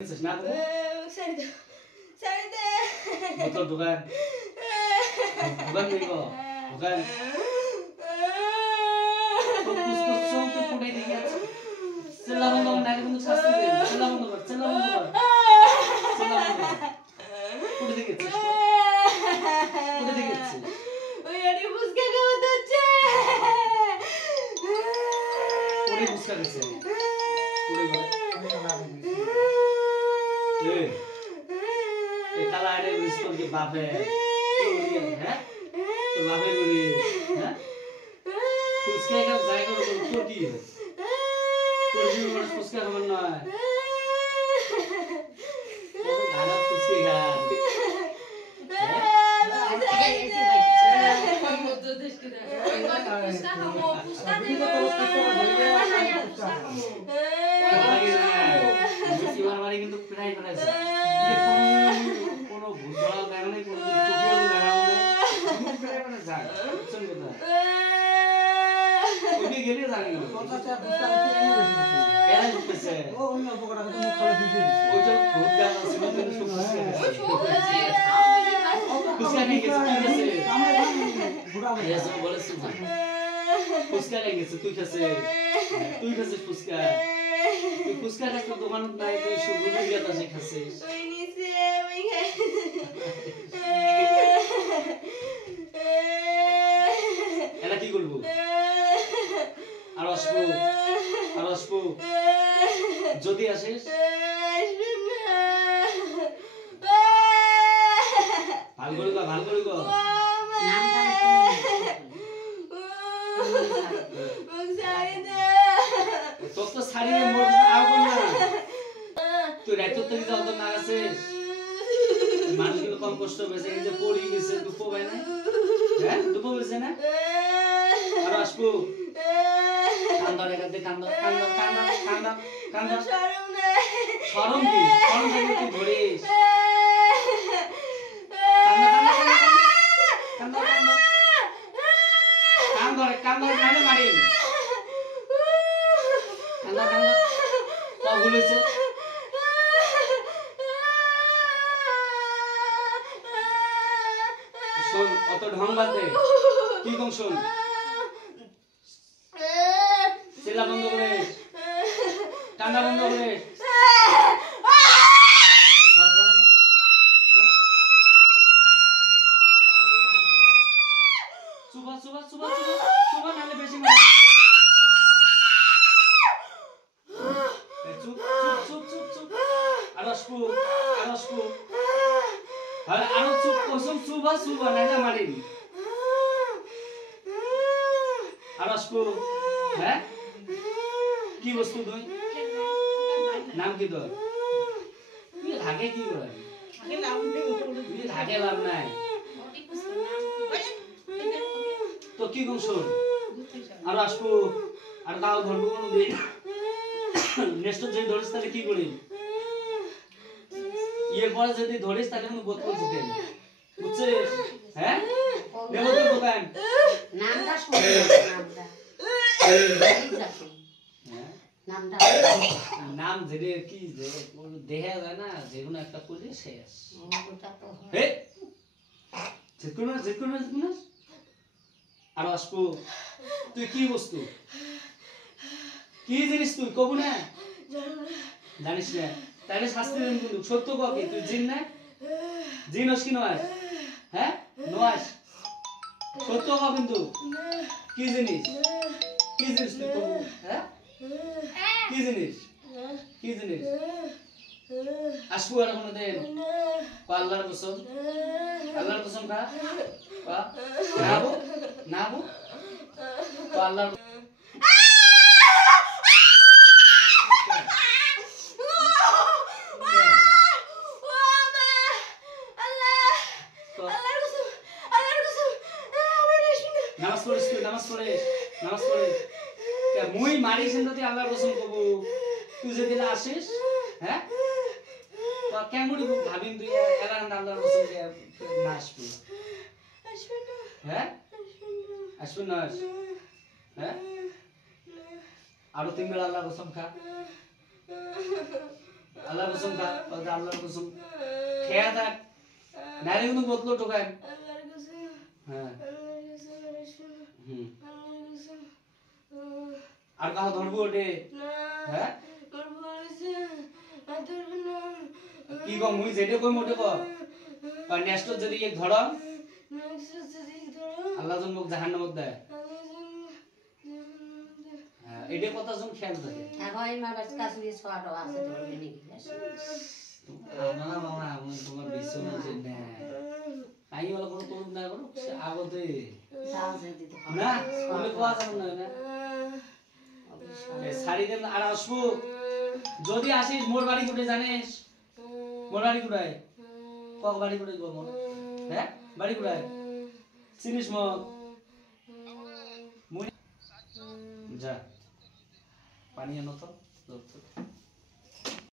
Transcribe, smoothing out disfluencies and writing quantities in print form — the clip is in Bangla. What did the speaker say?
না সারি দে সারি দে বোতল দোকান দোকান নেই গো দোকান তো কুছ সব তো কোড়ে নিয়ে গেছে চেলা বন্ধ না কিন্তু শাস্তি দে চেলা বন্ধ কর চেলা বন্ধ কর কোড়ে দিয়ে গেছে কোড়ে দিয়ে গেছে ওই আরে ফুসকা খাওয়াতে হচ্ছে কোড়ে ফুসকা গেছে কোড়ে বলে ए काला आड़े इसको के बाप है हैं तो बाप है गुरी हैं उसके का जाएगा तो की है तो जी वर्ष उसका खबर ना है तो गाना उसके का हमारी किंतु पिटाई बनाए ये कोनो भूतवाला गाना नहीं कोनो टोकियो गाना नहीं पिटाई बना जा सुन बता ओके गेले जाने कोता से भूतवाला केना लिखছে ও অন্য পকড়া তো মুখ খালি দিতে ও যে ভূত গানা শুনতে শুনতে उसका नहीं कैसे बुरा ये सब बोले सुन उसका नहीं कैसे तू कैसे उसका तू उसका का तो दुकान ना है तो शुरू में गया था से कैसे ওই নিচে ওই এলা কি করব আর আসবো যদি আসিস ভাল করিব তো শাড়ি মোর আও না তুই রাইতো থেকে যাও তো না আছে মানুষগুলো কম কষ্ট পেয়েছে এই যে পড়ি গেছে দুঃখ পায় না হ্যাঁ দুঃখ পেয়েছে না আর আসবো কান্দা রেখা দে কান্দা শরম কি শরম থেকে তুই ধরিস কান্দা মানে মারি কান্দা কগুলেছে শোন অত ঢং বাদ দে কি কম শোন চিল্লা বন্ধ করে কান্না বন্ধ করে সুবা নালে বেশি মার চুপ আর আসবো আরে আরো চুপ কসম সুবা নালে মারিন আর আসবো হ্যাঁ কি বস্তু তুই নাম কি তোর তুই ঢাকে কি করে তুই ঢাকে লাভ নাই তো কি কম শোন আর আসবো আর দাও ধরবো কোনো দিন নেক্সট যে ধরিস তাহলে কি করি ইয়ে পরে যদি ধরিস তাহলে কিন্তু বোধ করছিস বুঝছিস হ্যাঁ দেবো তোর দোকান নামটা শুনে নামটা নাম যেটা কি দেখা যায় না যেগুলো একটা করলে শেষ হে যেগুলো আর আসবো তুই কি বস্তু কি জিনিস তুই কব না জানিস না তাহলে শাস্তি দেন কিন্তু সত্য ককে তুই জিন না জিনস কি নয় হ্যাঁ নয় সত্য ক কিন্তু কি জিনিস তুই কব হ্যাঁ কি জিনিস আসবো আর কোনো দিন আল্লাহর কসম কা নাবো আল্লাহর নামাজ পড়িস মুই মারি সিন্ধতি আল্লাহর কসম কব তুই যদি না আসিস হ্যাঁ তো কেমন ভাবিন তুই এলাকান আল্লাহর কসম না আসবি হ্যাঁ আসবি না হ্যাঁ আরো 3 বেলা আল্লাহর কসম খা আল্লাহর কসম খা, বলতে আল্লাহর কসম খেয়া থাক, নারে কিন্তু বদলো টোকায়। আল্লাহর কসম হ্যাঁ আল্লাহর কসম আরে শোনো হুম আল্লাহর কসম আর কাহো ধরবো ওটে না হ্যাঁ আমার বলেছে আর ধরবে না কি কম মুই যেটা কই মোটে কর আর নেক্সট যদি এক ধরো নেক্সট যদি ধরো আল্লাহ যেন মোক জাহান্নামত দেয়। আল্লাহ হ্যাঁ এটা কথা যেন খেয়াল থাকে। এখন এই মাবার কাছে দিয়ে ছোট আছে ধরবে নাকি আপনারা বাবা আমি তোমার বিশ্বনা যে না আই হলো কোনো তোর না করো সে আগতে দাও যে দিতে না আমি কোয়া যাব না না এই শাড়ি দেন আর আসবো যদি আসিস মোর বাড়ি কোটে জানিস মোর বাড়ি কোটায় কক বাড়ি কোটে গো মোর হ্যাঁ বাড়ি কোটায় চিনিস মো মুই যা পানি আনো তো